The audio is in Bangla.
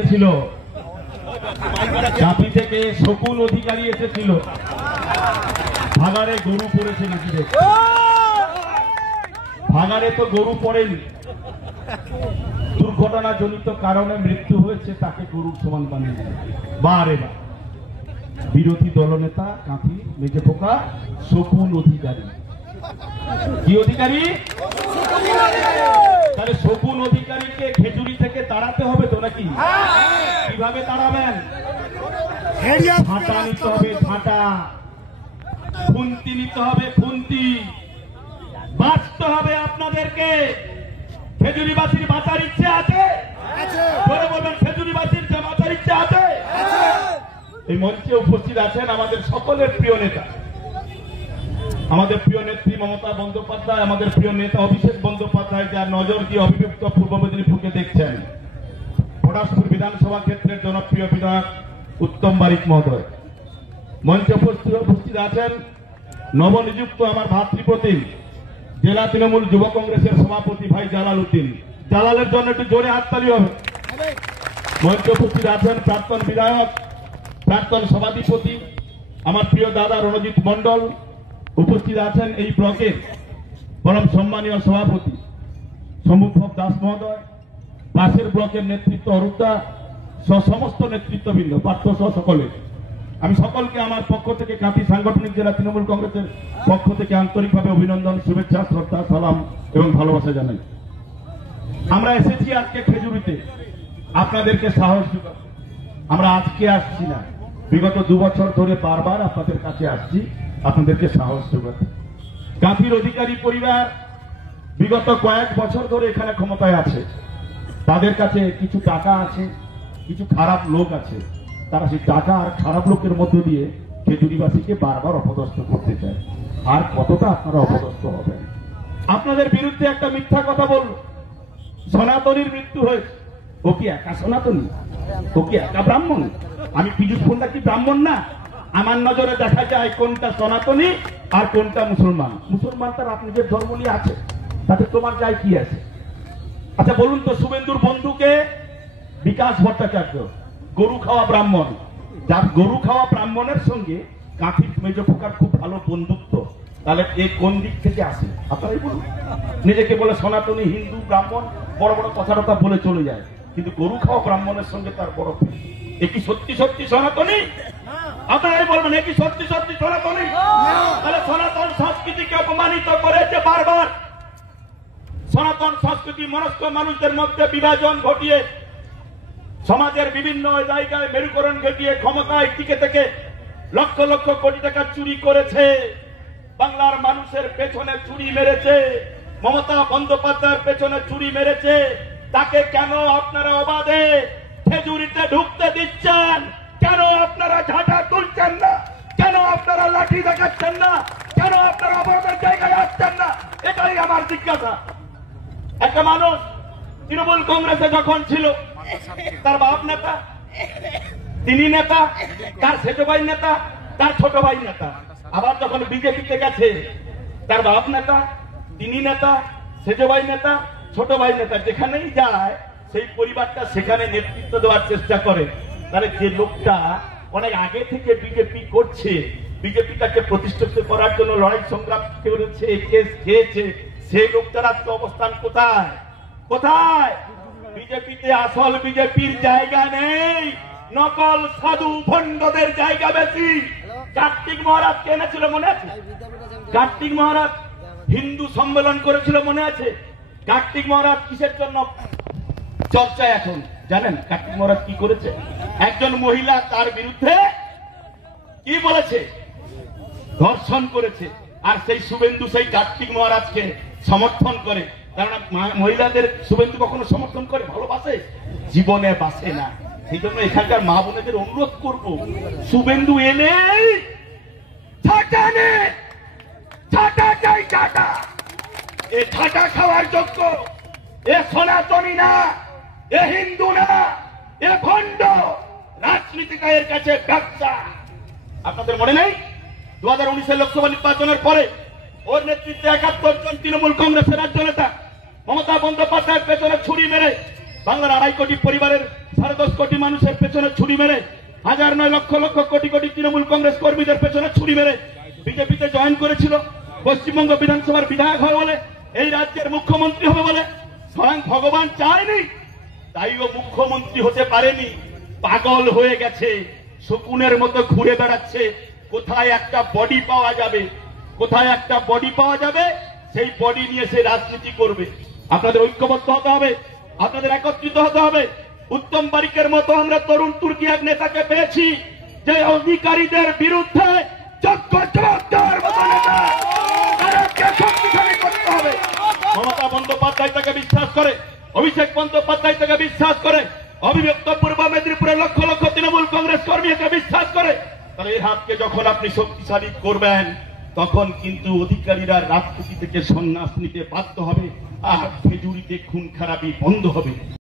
এসেছিল, কাঁথি থেকে শকুন অধিকারী এসেছিল, ভাগাড়ে গরু পড়েছে নাকি দেখো। ভাগাড়ে তো গরু পড়েনি, দুর্ঘটনা জনিত কারণে মৃত্যু হয়েছে, তাকে গরুর সমান বানিয়ে বারে বা বিরোধী দলনেতা কাঁথি মেজে পোকা শকুন অধিকারী। কি অধিকারী? তাহলে শকুন অধিকারীকে খেজুরি থেকে তাড়াতে হবে তো নাকি? কিভাবে তাড়াবেন? ঝাঁটা নিতে হবে, ঝাঁটা, খুন্তি নিতে হবে, খুন্তি, বাঁচতে হবে আপনাদেরকে। খেজুরিবাসীর বাঁচার ইচ্ছে আছে? বলে বলবেন খেজুরিবাসীর বাঁচার ইচ্ছে আছে? এই মঞ্চে উপস্থিত আছেন আমাদের সকলের প্রিয় নেতা, আমাদের প্রিয় নেত্রী মমতা বন্দ্যোপাধ্যায়, আমাদের প্রিয় নেতা অভিষেক বন্দ্যোপাধ্যায়, যার নজর দিয়ে অবিভক্ত পূর্ব মেদিনীপুরকে দেখছেন। পটাশপুর বিধানসভা ক্ষেত্রের জনপ্রিয় বিধায়ক উত্তম বারিক মহোদয়। মঞ্চে উপস্থিত আছেন নবনিযুক্ত আমার ভাতৃপ্রতিম জেলা তৃণমূল যুব কংগ্রেসের সভাপতি ভাই জালাল উদ্দিন। জালালের জন্য একটু জোরে হাততালি হবে। মঞ্চে উপস্থিত আছেন প্রাক্তন বিধায়ক, প্রাক্তন সভাধিপতি আমার প্রিয় দাদা রণজিৎ মন্ডল। উপস্থিত আছেন এই ব্লকের পরম সম্মানীয় সভাপতি সমুদ্ভব দাস মহোদয়, পাশের ব্লকের নেতৃত্ব অরূপদা, সমস্ত নেতৃত্ববৃন্দ, পার্থ সহ সকলে। আমি সকলকে আমার পক্ষ থেকে কাঁথি সাংগঠনিক জেলা তৃণমূল কংগ্রেসের পক্ষ থেকে আন্তরিকভাবে অভিনন্দন, শুভেচ্ছা, শ্রদ্ধা, সালাম এবং ভালোবাসা জানাই। আমরা এসেছি আজকে খেজুরিতে আপনাদেরকে সাহস যোগাতে। আমরা আজকে আসছি না, বিগত 2 বছর ধরে বারবার আপনাদের কাছে আসছি আপনাদেরকে সাহস যোগাতে। কাঁথির অধিকারী পরিবার বিগত কয়েক বছর ধরে এখানে ক্ষমতায় আছে, তাদের কাছে কিছু টাকা আছে, কিছু খারাপ লোক আছে, তারা সেই টাকা আর খারাপ লোকের মধ্য দিয়ে খেজুরিবাসীকে বারবার অপদস্থ করতে চায়। আর কতটা আপনারা অপদস্থ হবেন? আপনাদের বিরুদ্ধে একটা মিথ্যা কথা বলল, সনাতনীর মৃত্যু হয়েছে। ও কি একা সনাতনী? ও কি একা ব্রাহ্মণ? আমি পীযুষ পণ্ডা কি ব্রাহ্মণ না? আমার নজরে দেখা যায় কোনটা সনাতনী আর কোনটা মুসলমান। মুসলমান তার নিজের ধর্ম নিয়ে আছে, তাতে তোমার যায় কি আছে? আচ্ছা বলুন তো, শুভেন্দুর বন্ধুকে বিকাশ ভট্টাচার্য গরু খাওয়া ব্রাহ্মণ, যার গরু খাওয়া ব্রাহ্মণের সঙ্গে কাঁথির মেজো পোকার খুব ভালো বন্ধুত্ব, তাহলে এ কোন দিক থেকে আসে আপনারাই বলুন। নিজেকে বলে সনাতনী, হিন্দু, ব্রাহ্মণ, বড় বড় কথা বলে চলে যায়, কিন্তু গরু খাওয়া ব্রাহ্মণের সঙ্গে তার বড়। এ কি সত্যি সত্যি সনাতনী? আপনারাই বলবেন এ কি সত্যি সত্যি সনাতনী? তাহলে সনাতন সংস্কৃতিকে অপমানিত করেছে বারবার, সনাতন সংস্কৃতি মনস্ক মানুষদের মধ্যে বিভাজন ঘটিয়ে, সমাজের বিভিন্ন জায়গায় মেরুকরণ ঘটিয়ে ক্ষমতায় টিকে থেকে লক্ষ লক্ষ কোটি টাকা চুরি করেছে, বাংলার মানুষের পেছনে চুরি মেরেছে, মমতা বন্দ্যোপাধ্যায়ের পেছনে চুরি মেরেছে। তাকে কেন আপনারা অবাধে খেজুরিতে ঢুকতে দিচ্ছেন? কেন আপনারা ঝাঁটা তুলছেন না? কেন আপনারা লাঠি দেখাচ্ছেন না? কেন আপনারা অবরোধের জায়গায় আসছেন না? এটাই আমার জিজ্ঞাসা। একটা মানুষ তৃণমূল কংগ্রেসে যখন ছিল, তার বাপ নেতা, তিনি নেতা, তার ছোট ভাই নেতা, তার ছোট ভাই নেতা। আবার যখন বিজেপিতে গেছে, তার বাপ নেতা, তিনি নেতা, ছোট ভাই নেতা, ছোট ভাই নেতা। যেখানেই যায় সেই পরিবারটা সেখানে নেতৃত্ব দেওয়ার চেষ্টা করে। তাহলে যে লোকটা অনেক আগে থেকে বিজেপি করছে, বিজেপিটাকে প্রতিষ্ঠিত করার জন্য লড়াই সংগ্রাম করেছে, কেস খেয়েছে, সেই লোকটার আজকে অবস্থান কোথায়? কোথায়? বিজেপিতে আসল বিজেপির জায়গা নেই, নকল সাধু ভণ্ডদের জায়গা বেশি। কার্তিক মহারাজ কে এনেছিল মনে আছে? কার্তিক মহারাজ হিন্দু সম্মেলন করেছিল মনে আছে? কার্তিক মহারাজ কিসের জন্য চর্চায় এখন জানেন? কার্তিক মহারাজ কি করেছে? একজন মহিলা তার বিরুদ্ধে কি বলেছে? ধর্ষণ করেছে। আর সেই শুভেন্দু সেই কার্তিক মহারাজকে সমর্থন করে। কারণ মহিলাদের শুভেন্দু কখনো সমর্থন করে? ভালোবাসে? জীবনে বাসে না। সেই জন্য এখানকার মা বোনেদের অনুরোধ করব, শুভেন্দু এলে ছাটা নে, ছাটা চাই, ছাটা। এ ছাটা খাওয়ার যোগ্য, এ সনাতনী না, এ হিন্দু না, এ ভণ্ড রাজনীতিকের কাছে ব্যবসা। আপনাদের মনে নেই 2019-এর লোকসভা নির্বাচনের পরে ওর নেতৃত্বে 71 জন তৃণমূল কংগ্রেসের রাজ্য নেতা মমতা বন্দ্যোপাধ্যায়ের পেছনে ছুরি মেরে বাংলার 2.5 কোটি পরিবারের 10.5 কোটি মানুষের পেছনে ছুরি মেরে, হাজার নয় লক্ষ লক্ষ কোটি কোটি তৃণমূল কংগ্রেস কর্মীদের পেছনে ছুরি মেরে বিজেপিতে জয়েন করেছিল। পশ্চিমবঙ্গ বিধানসভার বিধায়ক হবে বলে, এই রাজ্যের মুখ্যমন্ত্রী হবে বলে স্বয়ং ভগবান চায়নি, তাই ও মুখ্যমন্ত্রী হতে পারেনি। পাগল হয়ে গেছে, শকুনের মতো ঘুরে বেড়াচ্ছে। কোথায় একটা বডি পাওয়া যাবে, কোথায় একটা বডি পাওয়া যাবে, সেই বডি নিয়ে সে রাজনীতি করবে। আপনাদের ঐক্যবদ্ধ হতে হবে, আপনাদের একত্রিত হতে হবে। উত্তম বারিকের মতো আমরা তরুণ তুর্কি এক নেতাকে পেয়েছি, যে অধিকারীদের বিরুদ্ধে যোগ্য জবাব দেওয়ার মতো নেতা, তাদেরকে শক্তিশালী করতে হবে। মমতা বন্দ্যোপাধ্যায় তাকে বিশ্বাস করে, অভিষেক বন্দ্যোপাধ্যায় তাকে বিশ্বাস করে, অবিভক্ত পূর্ব মেদিনীপুরের লক্ষ লক্ষ তৃণমূল কংগ্রেস কর্মীকে বিশ্বাস করে। তাহলে এই হাতকে যখন আপনি শক্তিশালী করবেন, তখন কিন্তু অধিকারীরা রাজনীতি থেকে সন্ন্যাস নিতে বাধ্য হবে, আর খেজুরিতে খুন খারাপি বন্ধ হবে।